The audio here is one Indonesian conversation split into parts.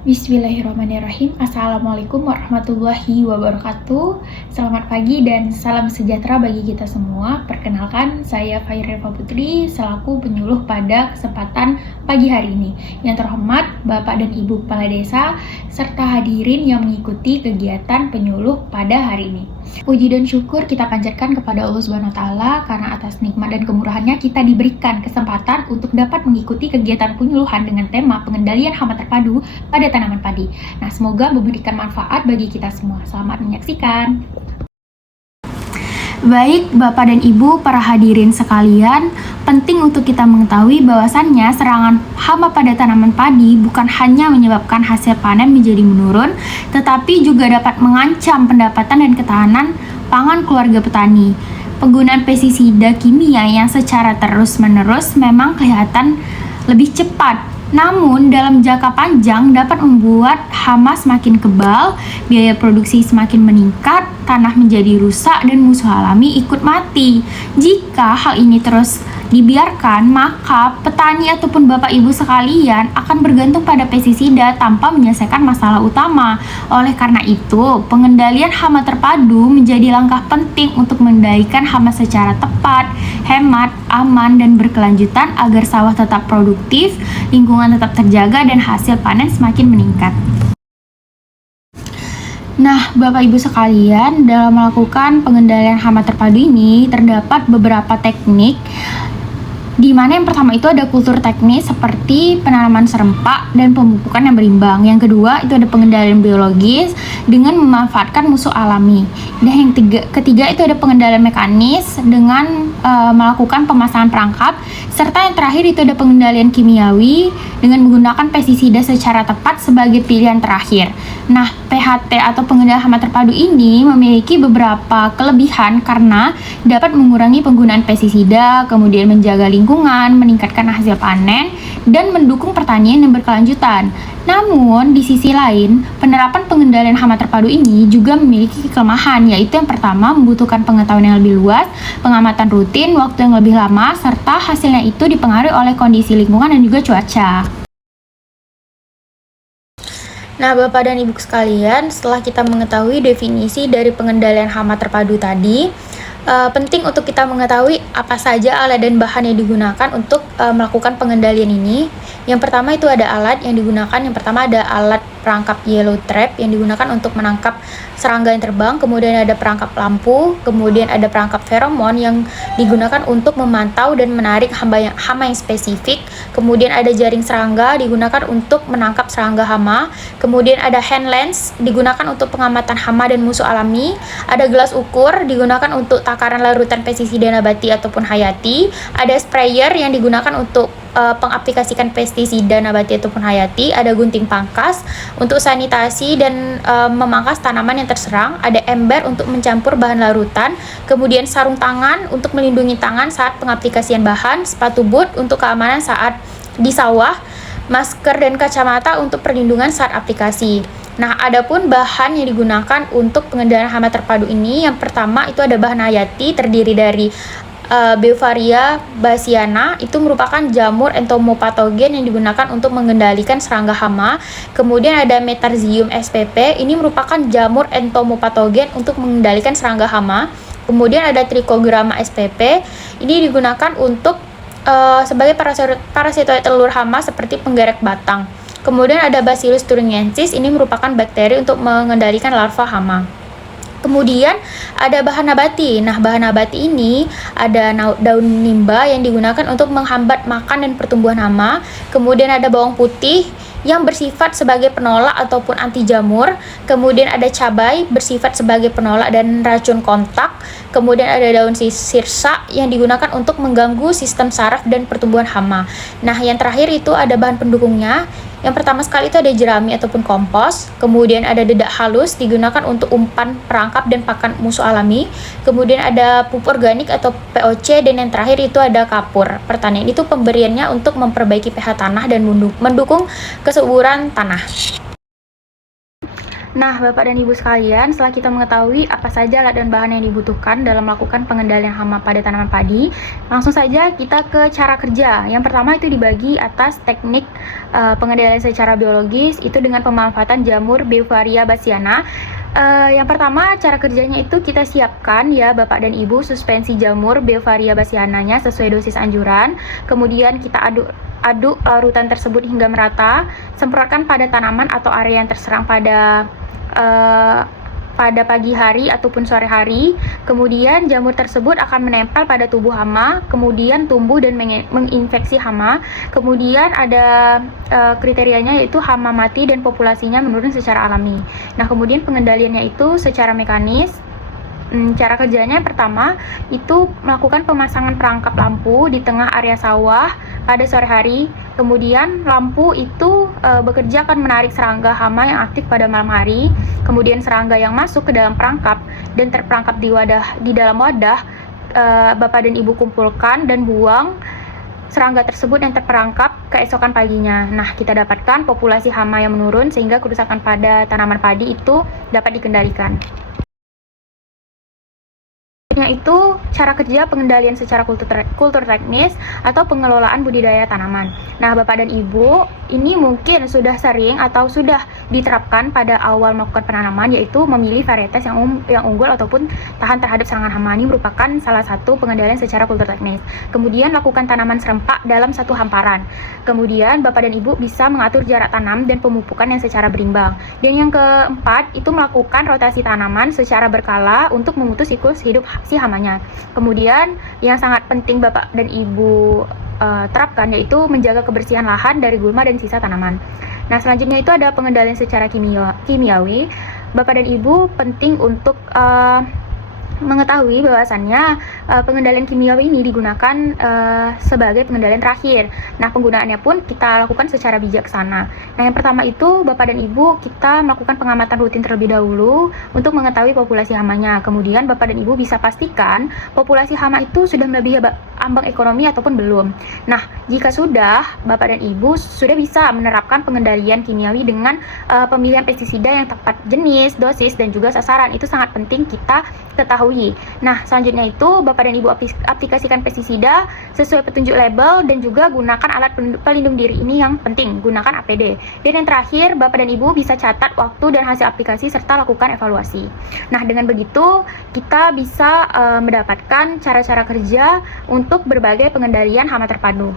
Bismillahirrahmanirrahim. Assalamualaikum warahmatullahi wabarakatuh. Selamat pagi dan salam sejahtera bagi kita semua. Perkenalkan, saya Faireva Putri selaku penyuluh pada kesempatan pagi hari ini. Yang terhormat Bapak dan Ibu Kepala Desa serta hadirin yang mengikuti kegiatan penyuluh pada hari ini. Puji dan syukur kita panjatkan kepada Allah Subhanahu wa taala karena atas nikmat dan kemurahannya kita diberikan kesempatan untuk dapat mengikuti kegiatan penyuluhan dengan tema pengendalian hama terpadu pada tanaman padi. Nah, semoga memberikan manfaat bagi kita semua. Selamat menyaksikan. Baik, Bapak dan Ibu, para hadirin sekalian, penting untuk kita mengetahui bahwasannya serangan hama pada tanaman padi bukan hanya menyebabkan hasil panen menjadi menurun, tetapi juga dapat mengancam pendapatan dan ketahanan pangan keluarga petani. Penggunaan pestisida kimia yang secara terus-menerus memang kelihatan lebih cepat, namun dalam jangka panjang dapat membuat hama semakin kebal, biaya produksi semakin meningkat, tanah menjadi rusak, dan musuh alami ikut mati. Jika hal ini terus dibiarkan, maka petani ataupun Bapak Ibu sekalian akan bergantung pada pestisida tanpa menyelesaikan masalah utama. Oleh karena itu, pengendalian hama terpadu menjadi langkah penting untuk mengendalikan hama secara tepat, hemat, aman, dan berkelanjutan agar sawah tetap produktif, lingkungan tetap terjaga, dan hasil panen semakin meningkat. Nah, Bapak Ibu sekalian, dalam melakukan pengendalian hama terpadu ini terdapat beberapa teknik, di mana yang pertama itu ada kultur teknis seperti penanaman serempak dan pemupukan yang berimbang. Yang kedua itu ada pengendalian biologis dengan memanfaatkan musuh alami. Dan yang ketiga itu ada pengendalian mekanis dengan melakukan pemasangan perangkap. Serta yang terakhir itu ada pengendalian kimiawi dengan menggunakan pestisida secara tepat sebagai pilihan terakhir. Nah, PHT atau pengendalian hama terpadu ini memiliki beberapa kelebihan karena dapat mengurangi penggunaan pestisida, kemudian menjaga lingkungan, meningkatkan hasil panen, dan mendukung pertanian yang berkelanjutan. Namun, di sisi lain, penerapan pengendalian hama terpadu ini juga memiliki kelemahan, yaitu yang pertama membutuhkan pengetahuan yang lebih luas, pengamatan rutin, waktu yang lebih lama, serta hasilnya itu dipengaruhi oleh kondisi lingkungan dan juga cuaca. Nah, Bapak dan Ibu sekalian, setelah kita mengetahui definisi dari pengendalian hama terpadu tadi, penting untuk kita mengetahui apa saja alat dan bahan yang digunakan untuk melakukan pengendalian ini. Yang pertama itu ada alat yang digunakan. Yang pertama ada alat perangkap yellow trap yang digunakan untuk menangkap serangga yang terbang, kemudian ada perangkap lampu, kemudian ada perangkap feromon yang digunakan untuk memantau dan menarik hama yang spesifik, kemudian ada jaring serangga digunakan untuk menangkap serangga hama, kemudian ada hand lens digunakan untuk pengamatan hama dan musuh alami, ada gelas ukur digunakan untuk takaran larutan pestisida nabati ataupun hayati, ada sprayer yang digunakan untuk pengaplikasikan pestisida nabati ataupun hayati, ada gunting pangkas untuk sanitasi dan memangkas tanaman yang terserang, ada ember untuk mencampur bahan larutan, kemudian sarung tangan untuk melindungi tangan saat pengaplikasian bahan, sepatu boot untuk keamanan saat di sawah, masker dan kacamata untuk perlindungan saat aplikasi. Nah, adapun bahan yang digunakan untuk pengendalian hama terpadu ini, yang pertama itu ada bahan hayati terdiri dari Beauveria bassiana, itu merupakan jamur entomopatogen yang digunakan untuk mengendalikan serangga hama. Kemudian ada Metarhizium spp, ini merupakan jamur entomopatogen untuk mengendalikan serangga hama. Kemudian ada Trichogramma spp, ini digunakan untuk sebagai parasitoid telur hama seperti penggerek batang. Kemudian ada Bacillus thuringiensis, ini merupakan bakteri untuk mengendalikan larva hama. Kemudian ada bahan nabati. Nah, bahan nabati ini ada daun nimba yang digunakan untuk menghambat makan dan pertumbuhan hama. Kemudian ada bawang putih yang bersifat sebagai penolak ataupun anti jamur. Kemudian ada cabai bersifat sebagai penolak dan racun kontak. Kemudian ada daun sirsa yang digunakan untuk mengganggu sistem saraf dan pertumbuhan hama. Nah, yang terakhir itu ada bahan pendukungnya. Yang pertama sekali itu ada jerami ataupun kompos, kemudian ada dedak halus digunakan untuk umpan perangkap dan pakan musuh alami, kemudian ada pupuk organik atau POC, dan yang terakhir itu ada kapur pertanian. Itu pemberiannya untuk memperbaiki pH tanah dan mendukung kesuburan tanah. Nah, Bapak dan Ibu sekalian, setelah kita mengetahui apa saja alat dan bahan yang dibutuhkan dalam melakukan pengendalian hama pada tanaman padi, langsung saja kita ke cara kerja. Yang pertama itu dibagi atas teknik pengendalian secara biologis, itu dengan pemanfaatan jamur Beauveria bassiana. Yang pertama, cara kerjanya itu kita siapkan ya Bapak dan Ibu suspensi jamur Beauveria bassiananya sesuai dosis anjuran. Kemudian kita aduk larutan tersebut hingga merata, semprotkan pada tanaman atau area yang terserang pada pagi hari ataupun sore hari. Kemudian jamur tersebut akan menempel pada tubuh hama, kemudian tumbuh dan menginfeksi hama. Kemudian ada kriterianya yaitu hama mati dan populasinya menurun secara alami. Nah, kemudian pengendaliannya itu secara mekanis. Cara kerjanya yang pertama itu melakukan pemasangan perangkap lampu di tengah area sawah pada sore hari. Kemudian lampu itu bekerja akan menarik serangga hama yang aktif pada malam hari. Kemudian serangga yang masuk ke dalam perangkap dan terperangkap di dalam wadah, Bapak dan Ibu kumpulkan dan buang serangga tersebut yang terperangkap keesokan paginya. Nah, kita dapatkan populasi hama yang menurun sehingga kerusakan pada tanaman padi itu dapat dikendalikan. Itu cara kerja pengendalian secara kultur teknis atau pengelolaan budidaya tanaman. Nah, Bapak dan Ibu, ini mungkin sudah sering atau sudah diterapkan pada awal melakukan penanaman, yaitu memilih varietas yang unggul ataupun tahan terhadap serangan hama. Ini merupakan salah satu pengendalian secara kultur teknis. Kemudian lakukan tanaman serempak dalam satu hamparan. Kemudian Bapak dan Ibu bisa mengatur jarak tanam dan pemupukan yang secara berimbang. Dan yang keempat, itu melakukan rotasi tanaman secara berkala untuk memutus siklus hidup si hamanya. Kemudian yang sangat penting Bapak dan Ibu terapkan yaitu menjaga kebersihan lahan dari gulma dan sisa tanaman. Nah, selanjutnya itu ada pengendalian secara kimiawi. Bapak dan Ibu penting untuk mengetahui bahwasannya pengendalian kimiawi ini digunakan sebagai pengendalian terakhir. Nah, penggunaannya pun kita lakukan secara bijaksana. Nah, yang pertama itu Bapak dan Ibu kita melakukan pengamatan rutin terlebih dahulu untuk mengetahui populasi hamanya. Kemudian Bapak dan Ibu bisa pastikan populasi hama itu sudah melebihi ambang ekonomi ataupun belum. Nah, jika sudah, Bapak dan Ibu sudah bisa menerapkan pengendalian kimiawi dengan pemilihan pestisida yang tepat jenis, dosis, dan juga sasaran. Itu sangat penting kita ketahui. Nah, selanjutnya itu Bapak dan Ibu aplikasikan pestisida sesuai petunjuk label dan juga gunakan alat pelindung diri. Ini yang penting, gunakan APD. Dan yang terakhir, Bapak dan Ibu bisa catat waktu dan hasil aplikasi serta lakukan evaluasi. Nah, dengan begitu kita bisa mendapatkan cara-cara kerja untuk berbagai pengendalian hama terpadu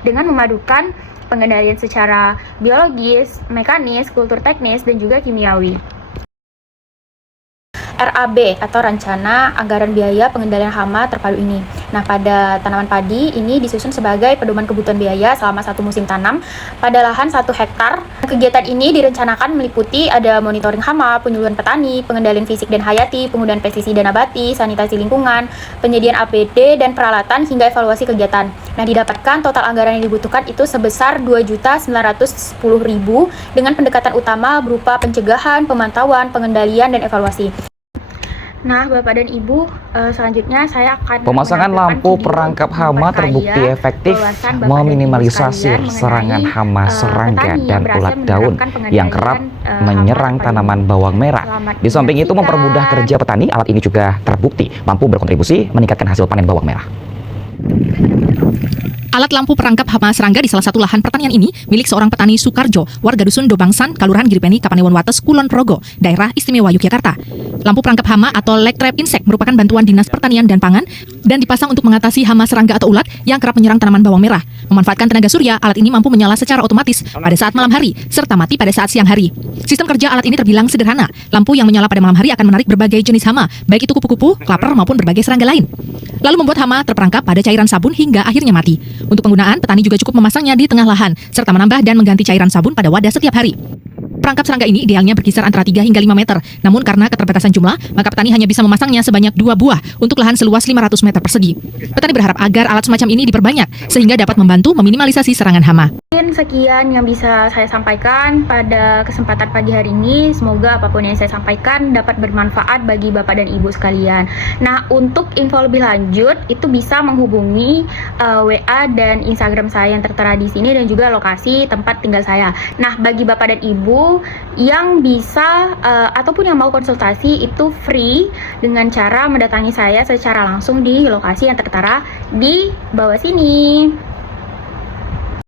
dengan memadukan pengendalian secara biologis, mekanis, kultur teknis, dan juga kimiawi. RAB atau Rencana Anggaran Biaya Pengendalian Hama Terpadu ini. Nah, pada tanaman padi ini disusun sebagai pedoman kebutuhan biaya selama satu musim tanam pada lahan 1 hektar. Kegiatan ini direncanakan meliputi ada monitoring hama, penyuluhan petani, pengendalian fisik dan hayati, penggunaan pestisida nabati, sanitasi lingkungan, penyediaan APD dan peralatan hingga evaluasi kegiatan. Nah, didapatkan total anggaran yang dibutuhkan itu sebesar 2.910.000 dengan pendekatan utama berupa pencegahan, pemantauan, pengendalian dan evaluasi. Nah, Bapak dan Ibu, selanjutnya saya akan pemasangan lampu perangkap hama terbukti efektif meminimalisasi serangan hama serangga dan ulat daun yang kerap menyerang tanaman bawang merah. Di samping itu mempermudah kerja petani, alat ini juga terbukti mampu berkontribusi meningkatkan hasil panen bawang merah. Alat lampu perangkap hama serangga di salah satu lahan pertanian ini milik seorang petani Sukarjo, warga dusun Dobangsan, Kelurahan Giripeni, Kapanewon Wates, Kulon Progo, Daerah Istimewa Yogyakarta. Lampu perangkap hama atau leg trap insect merupakan bantuan Dinas Pertanian dan Pangan dan dipasang untuk mengatasi hama serangga atau ulat yang kerap menyerang tanaman bawang merah. Memanfaatkan tenaga surya, alat ini mampu menyala secara otomatis pada saat malam hari serta mati pada saat siang hari. Sistem kerja alat ini terbilang sederhana. Lampu yang menyala pada malam hari akan menarik berbagai jenis hama, baik itu kupu-kupu, klaper maupun berbagai serangga lain. Lalu membuat hama terperangkap pada cairan sabun hingga akhirnya mati. Untuk penggunaan, petani juga cukup memasangnya di tengah lahan, serta menambah dan mengganti cairan sabun pada wadah setiap hari. Perangkap serangga ini idealnya berkisar antara 3 hingga 5 meter. Namun karena keterbatasan jumlah, maka petani hanya bisa memasangnya sebanyak 2 buah untuk lahan seluas 500 meter persegi. Petani berharap agar alat semacam ini diperbanyak, sehingga dapat membantu meminimalisasi serangan hama. Sekian yang bisa saya sampaikan pada kesempatan pagi hari ini. Semoga apapun yang saya sampaikan dapat bermanfaat bagi Bapak dan Ibu sekalian. Nah, untuk info lebih lanjut itu bisa menghubungi WA dan Instagram saya yang tertera di sini dan juga lokasi tempat tinggal saya. Nah, bagi Bapak dan Ibu yang bisa ataupun yang mau konsultasi itu free dengan cara mendatangi saya secara langsung di lokasi yang tertera di bawah sini.